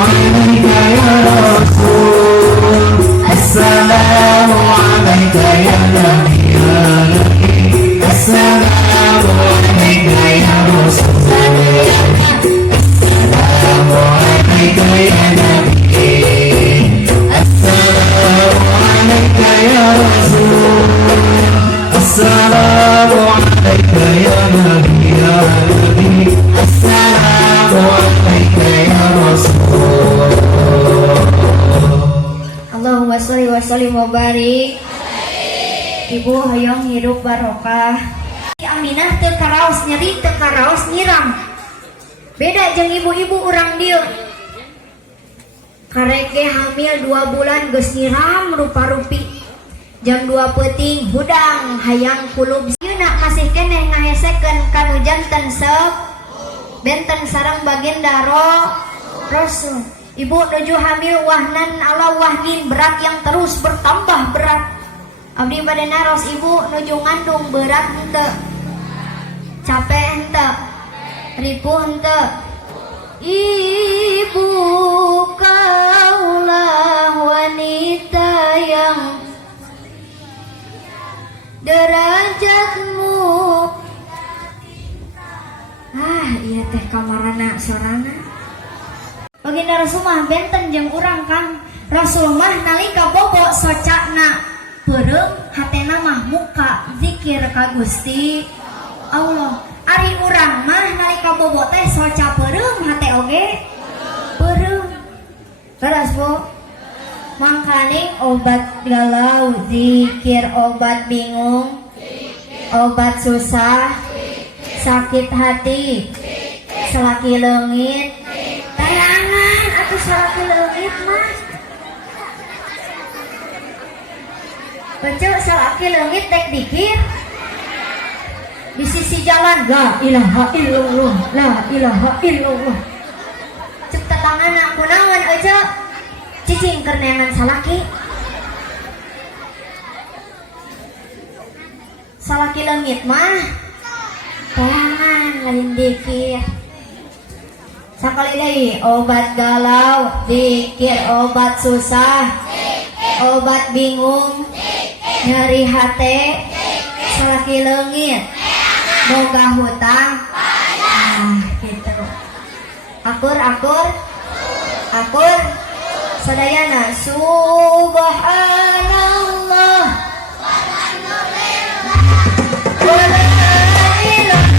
alaika ya Rasul. Assalamu alaika ya Nabi ya Nabi. Assalamu alaika ya Rasul. Assalamu alaika ya Nabi. Assalamu alaika ya Rasul. Assalamu alaika ya Nabi ya Nabi. Assalamu alaika ya Rasul. Allahumma sholli wa sallim wa barik. Ibu hoyong hidup barokah. Aminah teu karaos nyeri, teu karaos nyiram. Beda jeung ibu-ibu urang dieu. Kareke hamil 2 bulan geus nyiram rupa-rupi. Jam 2 peuting hudang hayang kulub. Yeuna masih keneh ngahesekeun kanu janten sep benten sareng baginda Rasul. Ibu nuju hamil wahnan ala wahnin berat yang terus bertambah berat. Abdi bade naros ibu nuju ngandung berat henteu. Capek henteu. Ripuh henteu. Ibu kaulah wanita yang derajatmu. Iya teh kamarana sorana. Baginda Rasul mah benten jeung urang Kang. Rasul mah nalika bobo socakna peureum hatena mah muka zikir ka Gusti Allah. Ari urang mah nalika bobo teh soca peureum hate oge peureum. Beres Bu. Mangkane obat galau zikir, obat bingung, obat susah, sakit hati, salaki leungit. Tayangan atuh salaki leungit mah. Peuceu salaki leungit dek dikir. Di sisi jalan la ilaha illallah, la ilaha illallah. Cek tetangana kunaon eueuh? Cicing kerneangan salaki. Salaki leungit mah tayangan lain dikir. Sakali deui obat galau, zikir, obat susah, obat bingung, nyeri hate, salaki leungit, boga hutang. Gitu. Akur. Sadayana subhanallah wala ilaha illallah.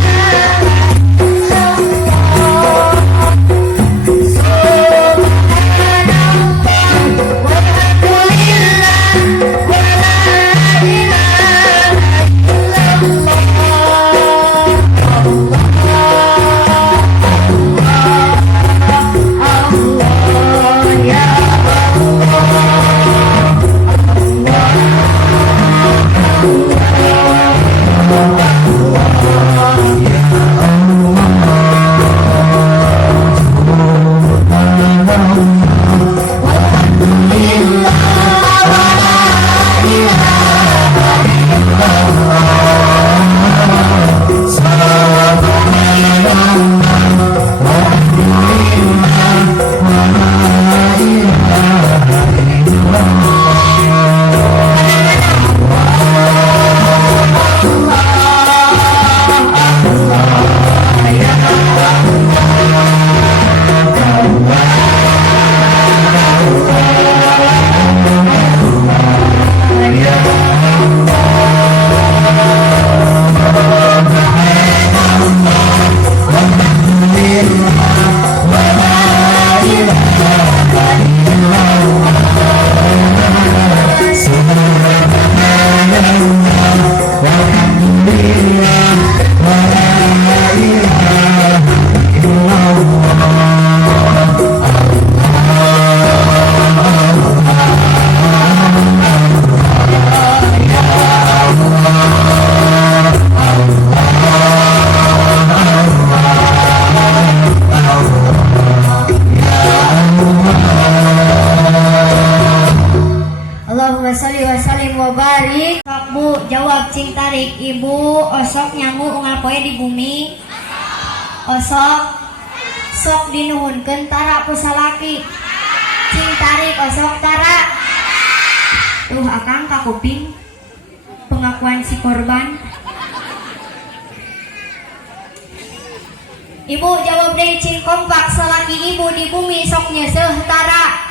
cing tarik ibu osok nyamuk unggal poe di bumi osok sok dinuhunkeun tara ku salaki. Cing tarik osok tara. Tuh akang ka kuping pengakuan si korban. Ibu jawab deui cing kompak salaki ibu di bumi sok nyeuseuh tara.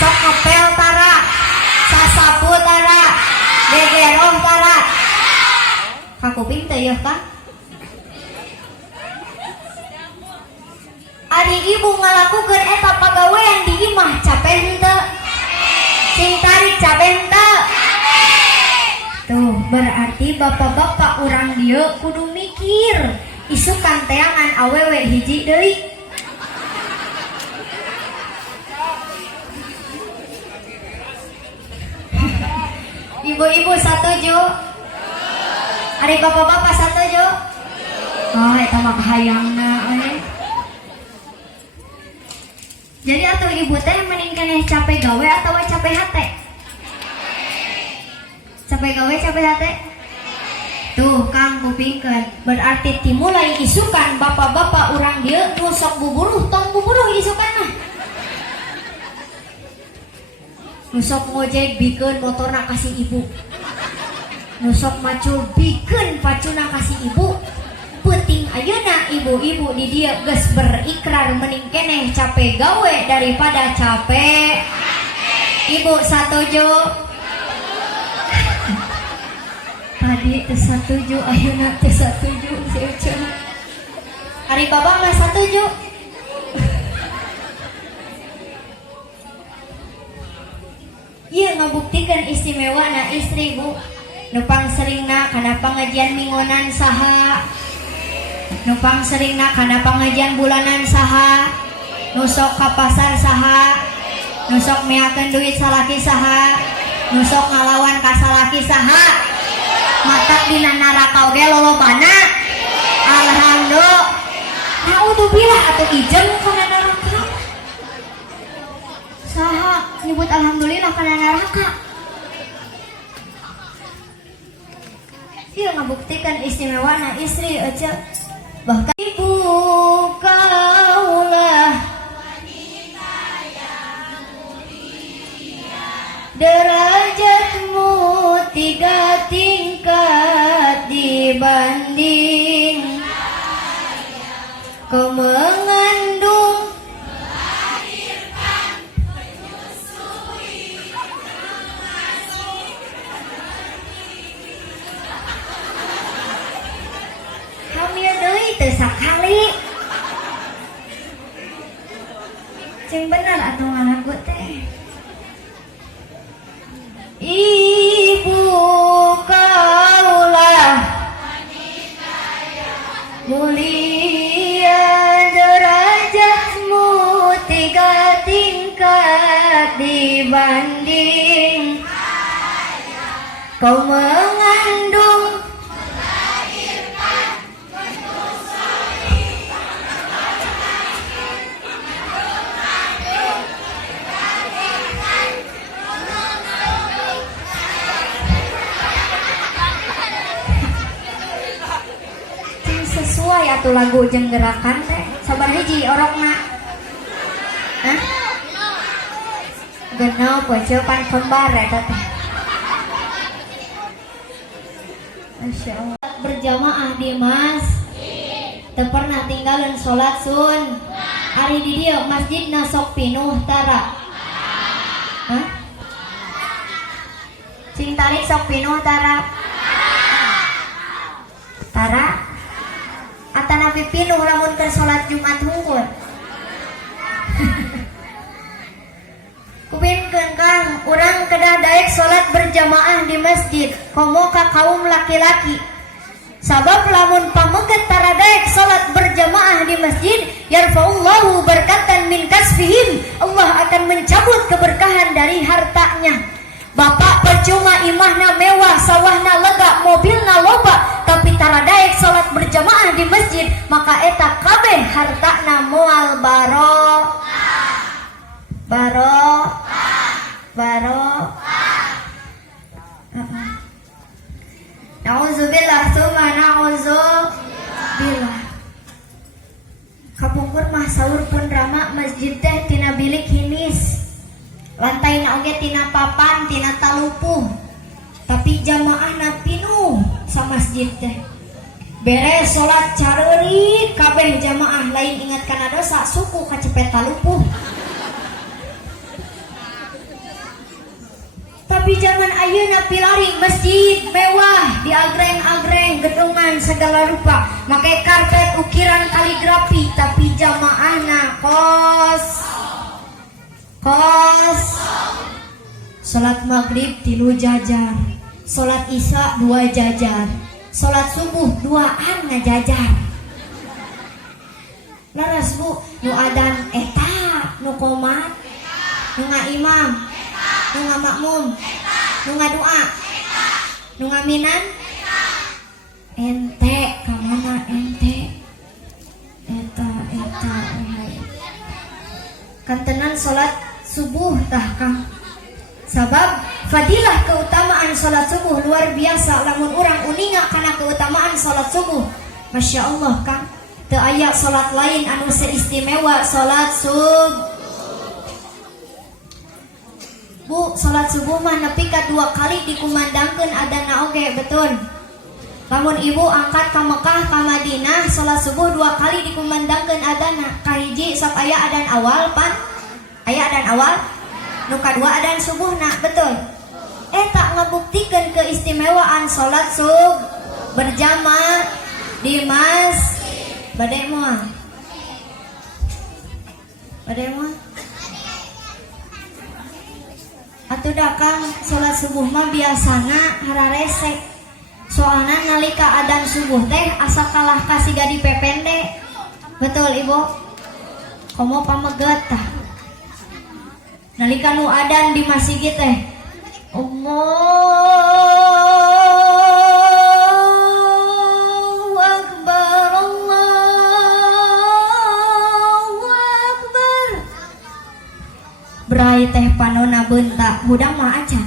Sok ngepel tara. Sasapu tara. Gegeroh tara. Ka kuping teh yeuh kan? Ari ibu ngalakukeun eta pagawean di imah capek henteu? Cing tarik capek henteu? Tuh berarti bapak-bapak urang dieu kudu mikir isukan teangan awewe hiji deui. Ibu-ibu satuju? Ari bapak-bapak satuju? Oh eta mah hayangna we. Jadi atuh ibu teh mending keneh capek gawe atau capek hate? Capek gawe capek hate? Tuh Kang kupingkeun, berarti timulai isukan bapak-bapak urang dieu nu sok buburuh tong buburuh isukan mah. Nu sok ngojek bikeun motorna kasih ibu. Nu sok macul bikeun pacuna kasih ibu. Penting ayeuna ibu-ibu di dieu geus berikrar mending keneh capek gawe daripada capek. Ibu satuju? Tadi teu satuju, ayeuna teu satuju si Ucun. Ari Baba mah satuju. Ieu ngabuktikeun istimewana istri Bu. Nupang seringna kana pangajian minggonan saha? Nupang seringna kana pangajian bulanan saha? Nusok ka pasar saha? Nusok meakeun duit salaki saha? Nusok ngalawan ka salaki saha? Mata dina neraka oge lolobana. Alhamdulillah. Naudzubillah atuh ijem kana neraka. Saha nyebut alhamdulillah kana neraka? Ieu ngabuktikan istimewana istri aja. Bahkan ibu kaulah derajatmu 3 tingkat dibanding kau mengandung hamil deui teu sakali. Cing bener atuh ngalagu teh. Ibu kaulah mulia derajatmu 3 tingkat dibanding kau mengandung sesuai atuh lagu jeung gerakan teh. Sabar hiji orokna. Hah? Genep pojokan kembar eta teh. Masyaallah. Berjamaah di masjid. Teu pernah tinggalin salat sun. Ari di dieu masjidna sok pinuh tara. Hah? Cing tarik sok pinuh tara. Tara? Atanapi pinuh lamun keur salat Jumat hungkul. Kupingkeun Kang, urang kedah daek salat berjamaah di masjid, komo ka kaum laki-laki. Sabab lamun pameget tara daek salat berjamaah di masjid, yarfa'ullahu barakatan min kasfihim. Allah akan mencabut keberkahan dari hartanya. Bapak percuma imahna mewah, sawahna lega, mobilna loba, tapi tara daek salat berjamaah di masjid, maka eta kabeh hartana moal baro. Nauzubillah summa nauzubillah. Kapungkur mah saur lantai na oge tina papan tina talupuh tapi jamaah na pinuh sa masjid teh beres salat careurik kabeh jamaah lain ingat kana dosa suku kacepet talupuh. Tapi zaman ayeuna pilari masjid mewah diagreng-agreng gedungan segala rupa make karpet ukiran kaligrafi tapi jamaahna kos salat maghrib 3 jajar salat isya 2 jajar salat subuh 2an ngajajar laras bu nu adan eta nu qomat nu ngaimam nu ngamakmum nu ngadua nu ngaminan ente kamana ente eta kantenan salat subuh tah kang sabab fadilah keutamaan salat subuh luar biasa lamun urang uninga kana keutamaan salat subuh Masya Allah kang teu aya salat lain anu seistimewa salat subuh. Bu, salat subuh mah nepi ka 2 kali dikumandangkeun adana oge betul. Lamun ibu angkat ka Mekah ka Madinah salat subuh 2 kali dikumandangkeun adana. Kahiji sok aya adan awal pan. Aya adan awal. Nu kadua adan subuhna betul. Eta ngabuktikeun keistimewaan salat subuh berjamaah di bade moal. Atuh da kang salat subuh mah biasana hararesek. Soalna nalika adan subuh teh asa kalah ka siga di pepende. Betul ibu? Komo pameget tah. Nalika nu adan di masjid teh Allahu Akbar Allahu Akbar berai teh panona beunta hudang mah acan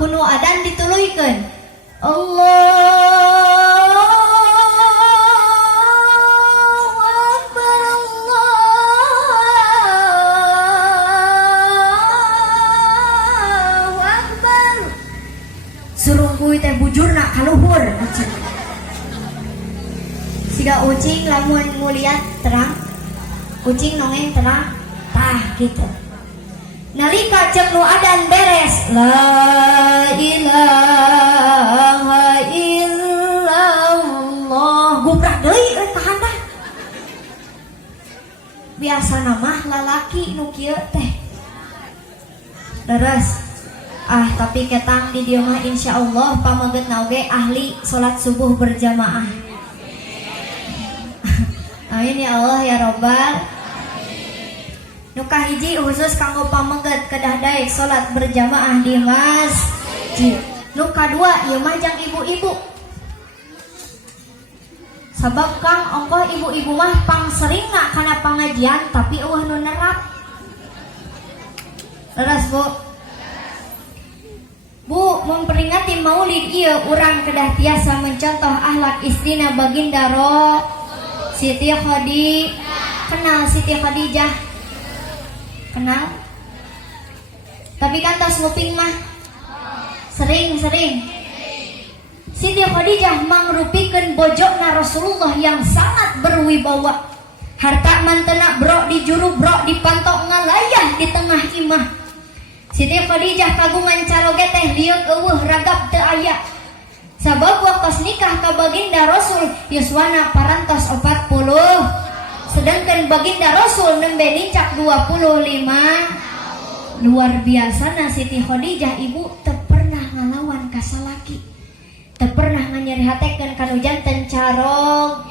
kuno adan dituluykeun Allahu Akbar Allahu Akbar surungkuy teh bujurna kaluhur siga ucing lamun nguliat terang kucing nongeng terang tah gitu nalika cek nu adan beres la ilaha illallah gubrak deui tahan dah biasa mah lalaki nu kieu teh leres tapi ketang di dieu mah insyaallah pamegetna oge ahli salat subuh berjamaah. Amin ya Allah ya Rabbal. Nu kahiji khusus kanggo pameget kedah daek salat berjamaah di masjid. Nu kadua ieu mah jang ibu-ibu. Sabab kang ongkoh ibu-ibu mah pangseringna kana pangajian tapi eueuh nu nerap. Leres Bu. Bu, memperingati maulid ieu urang kedah tiasa mencontoh akhlak istrina baginda Siti Khadijah. Kenal Siti Khadijah? Kenal? Tapi kan tos nguping mah sering-sering. Siti Khadijah mangrupikeun bojona Rasulullah yang sangat berwibawa. Harta mantena bro di juru bro dipantok ngalayah di tengah imah. Siti Khadijah kagungan caloge teh liuk eueuh ragap teu aya. Sabab waktos nikah ka baginda Rasul yuswana parantos 40. Sedangkan baginda Rasul nembe nicak 25. Luar biasa na Siti Khadijah ibu teu pernah ngalawan ka salaki. Teu pernah nganyerihatekeun kanu janten carog.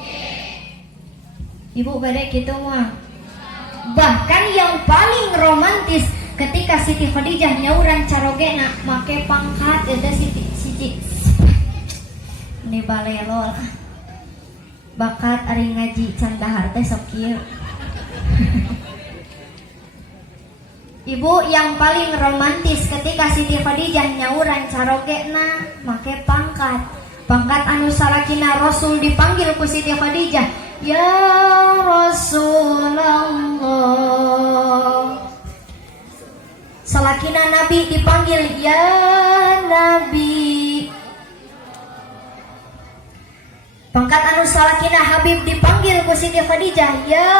Ibu bade kitu mah. Bahkan yang paling romantis ketika Siti Khadijah nyauran carogena make pangkat eta Siti ini balelol bakat ari ngaji can dahar teh sok kieu. Ibu yang paling romantis ketika Siti Khadijah nyauran carogena make pangkat anu salakina Rasul dipanggil ku Siti Khadijah ya Rasulullah Nabi dipanggil ya Nabi. Pangkat anu salakina Habib dipanggil ku Siti Khadijah ya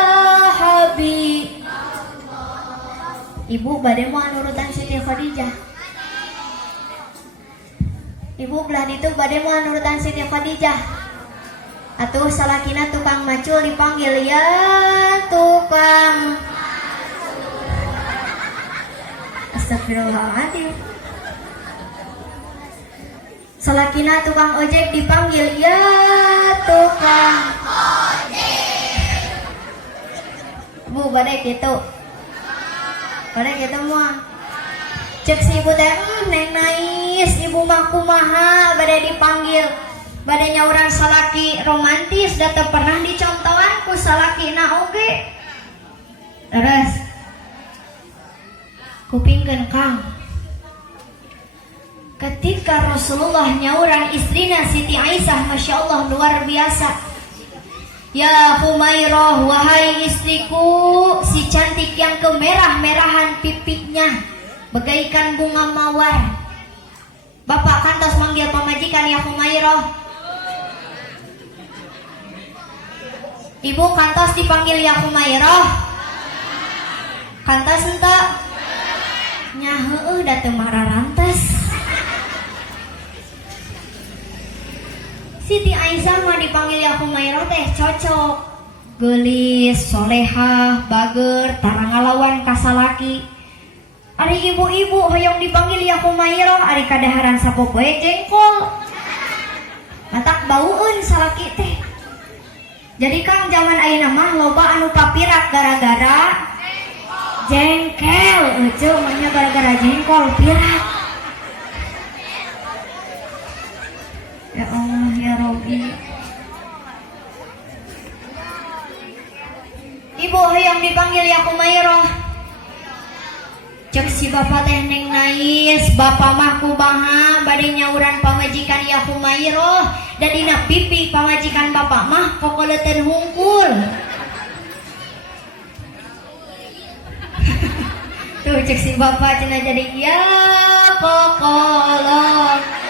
Habib. Ibu bade moal nurutan Siti Khadijah. Ibu belah ditu bade moal nurutan Siti Khadijah. Atuh salakina tukang macul dipanggil ya tukang. Astagfirullahaladzim. Salakina tukang ojek dipanggil ya tukang ojek. Bu badai gitu. Badai gitu mua. Cek si ibu teh neng nais ibu mah kumaha badai dipanggil. Badai nyauran salaki romantis da teu pernah dicontohan ku salakina oge. Terus kupingkeun Kang. Ketika Rasulullah nyauran istrina Siti Aisyah, Masya Allah luar biasa. Ya Humairah, wahai istriku, si cantik yang kemerah-merahan pipinya bagaikan bunga mawar. Bapak kantos manggil pamajikan ya Humairah. Ibu kantos dipanggil ya Humairah. Kantos ente? Nya heueuh da teu mararantes. Siti Aisyah mah dipanggil ya Humairah teh cocok. Geulis, solehah, bager, tara ngalawan ka salaki. Ari ibu-ibu hoyong dipanggil ya Humairah, ari kadaharan sapopoe jengkol. Matak baueun salaki teh. Jadi Kang zaman ayeuna mah loba anu papirak gara-gara jengkel. Eueuh mah nya gara-gara jengkol pirak. Ya Allah ya Rabbi. Ibu hoyong dipanggil ya Humairah. Cek si bapak teh neng nais, bapak mah kubaha bade nyauran pamajikan ya Humairah. Da dina pipi pamajikan bapak mah kokoleuteun hungkul. Tuh cek si bapak cenah jadi ya kokolot.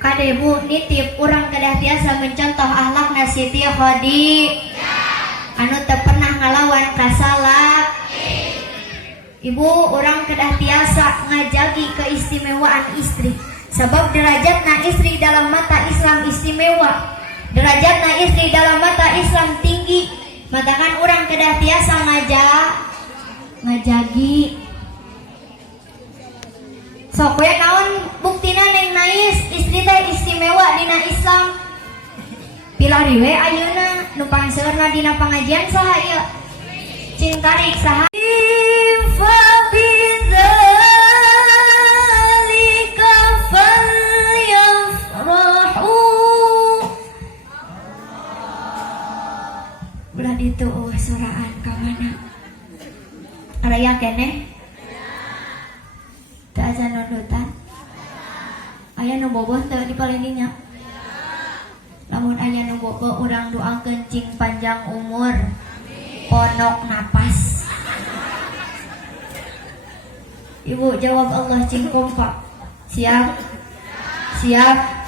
Kade bu nitip urang kedah tiasa mencontoh akhlakna Siti Khadijah. Anu teu pernah ngalawan ka salak. Ibu urang kedah tiasa ngajagi keistimewaan istri. Sebab derajatna istri dalam mata Islam istimewa. Derajatna istri dalam mata Islam tinggi. Matakan urang kedah tiasa ngajagi. Sok we naon buktina neng nais istri teh istimewa dina Islam. Pilari we ayeuna nu pangseurna dina pangajian saha ieu? Cing tarik saha? Fa bidzalika falyafrahu. Ulah ditu soraan ka mana? Araya keneh? Teu acan nudutan. Aya nu boboh teu dipalingnya. Lamun aya nu boboh urang doakeun cing panjang umur. Ponok napas. Ibu jawab Allah cing kompak. Siap? Siap?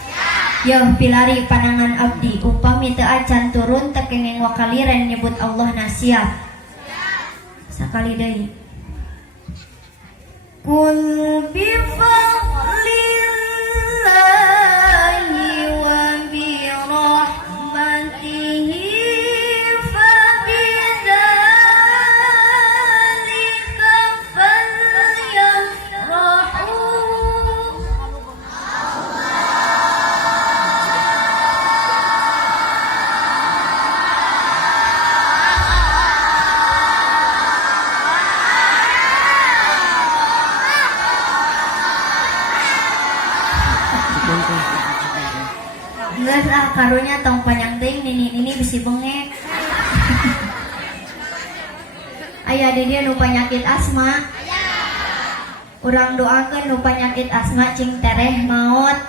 Yo pilari panangan abdi. Upami teu acan turun teu kengeng wakaliren nyebut Allah na siap. Sakali deui. Kul bi fadlillahi wa bi rahmatihi fa bidzalika falyafrahu. Geus ah karunya tong panjang teuing nini bisi bengek. Aya di dia nu panyakit asma. Urang doakeun nu panyakit asma cing tereh maot.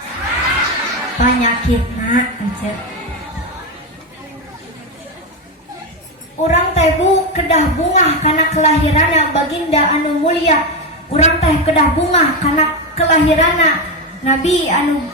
Panyakitna aja. Urang teh Bu kedah bungah kana kelahirana baginda anu mulia. Urang teh kedah bungah kana kelahirana Nabi anu